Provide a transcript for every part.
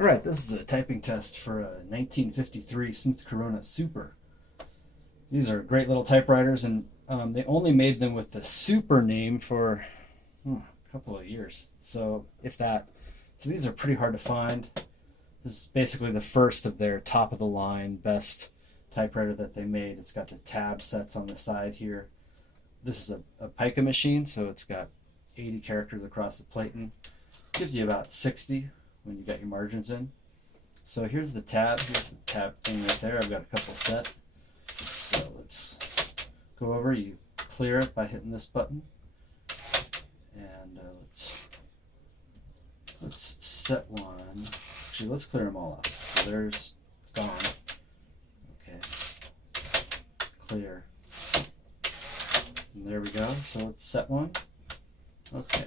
All right, this is a typing test for a 1953 Smith Corona Super. These are great little typewriters, and they only made them with the Super name for a couple of years. So, if that. So, these are pretty hard to find. This is basically the first of their top of the line, best typewriter that they made. It's got the tab sets on the side here. This is a pica machine, so it's got 80 characters across the platen. Gives you about 60 when you got your margins in. So here's the tab. Here's the tab thing right there. I've got a couple set. So let's go over. You clear it by hitting this button, and let's set one. Actually, let's clear them all out. So it's gone. Okay, clear. And there we go. So let's set one. Okay,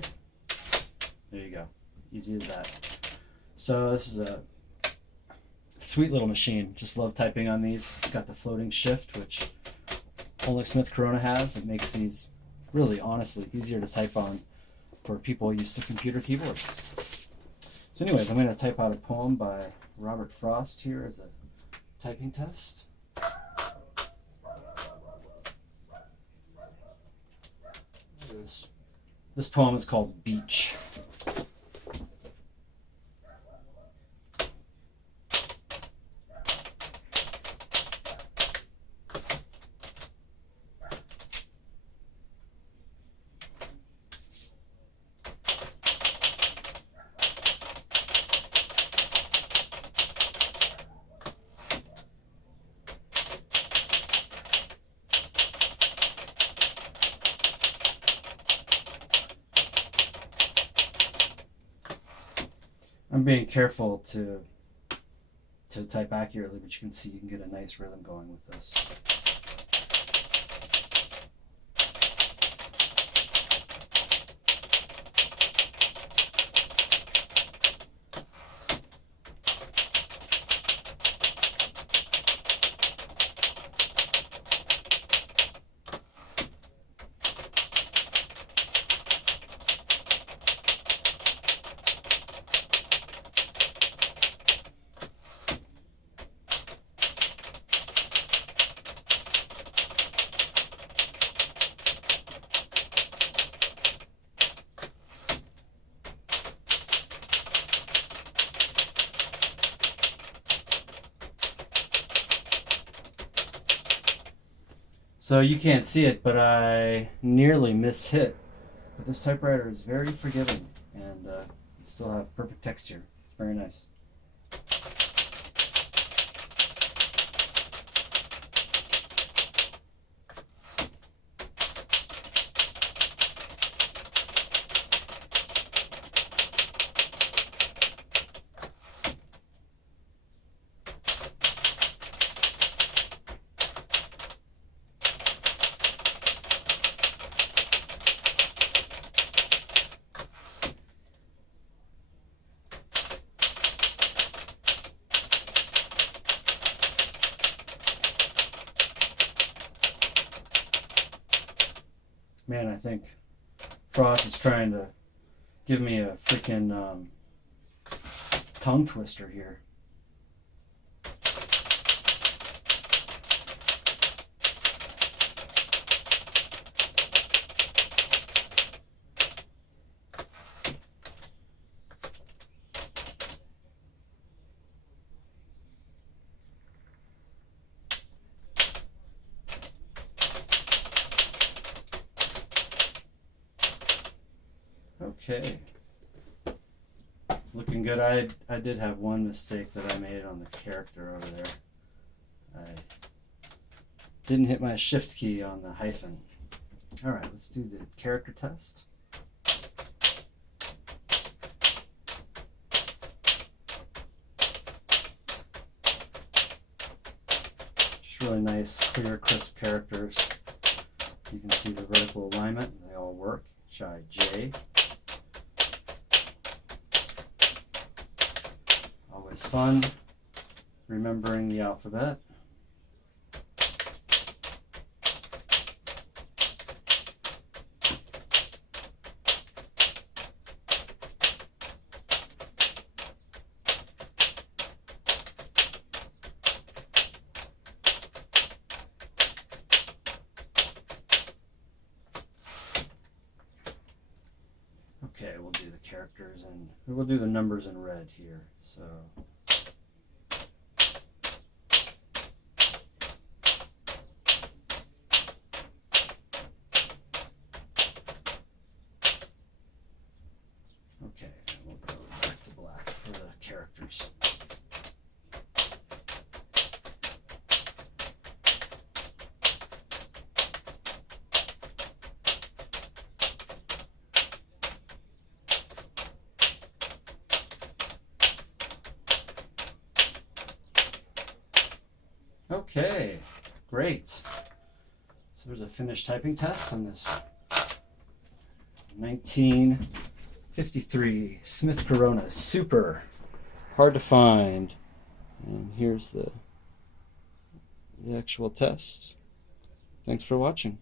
there you go. Easy as that. So this is a sweet little machine. Just love typing on these. It's got the floating shift, which only Smith Corona has. It makes these really, honestly, easier to type on for people used to computer keyboards. So anyways, I'm going to type out a poem by Robert Frost here as a typing test. This poem is called Beach. I'm being careful to type accurately, but you can see you can get a nice rhythm going with this. So you can't see it, but I nearly mishit. But this typewriter is very forgiving, and you still have perfect texture. It's very nice. Man, I think Frost is trying to give me a freaking tongue twister here. Okay. Looking good. I did have one mistake that I made on the character over there. I didn't hit my shift key on the hyphen. Alright, let's do the character test. Just really nice, clear, crisp characters. You can see the vertical alignment. They all work. Try J. Always fun remembering the alphabet. We'll do the numbers in red here. So. Okay, we'll go back to black for the characters. Okay, great. So there's a finished typing test on this 1953 Smith Corona Super. Hard to find. And here's the actual test. Thanks for watching.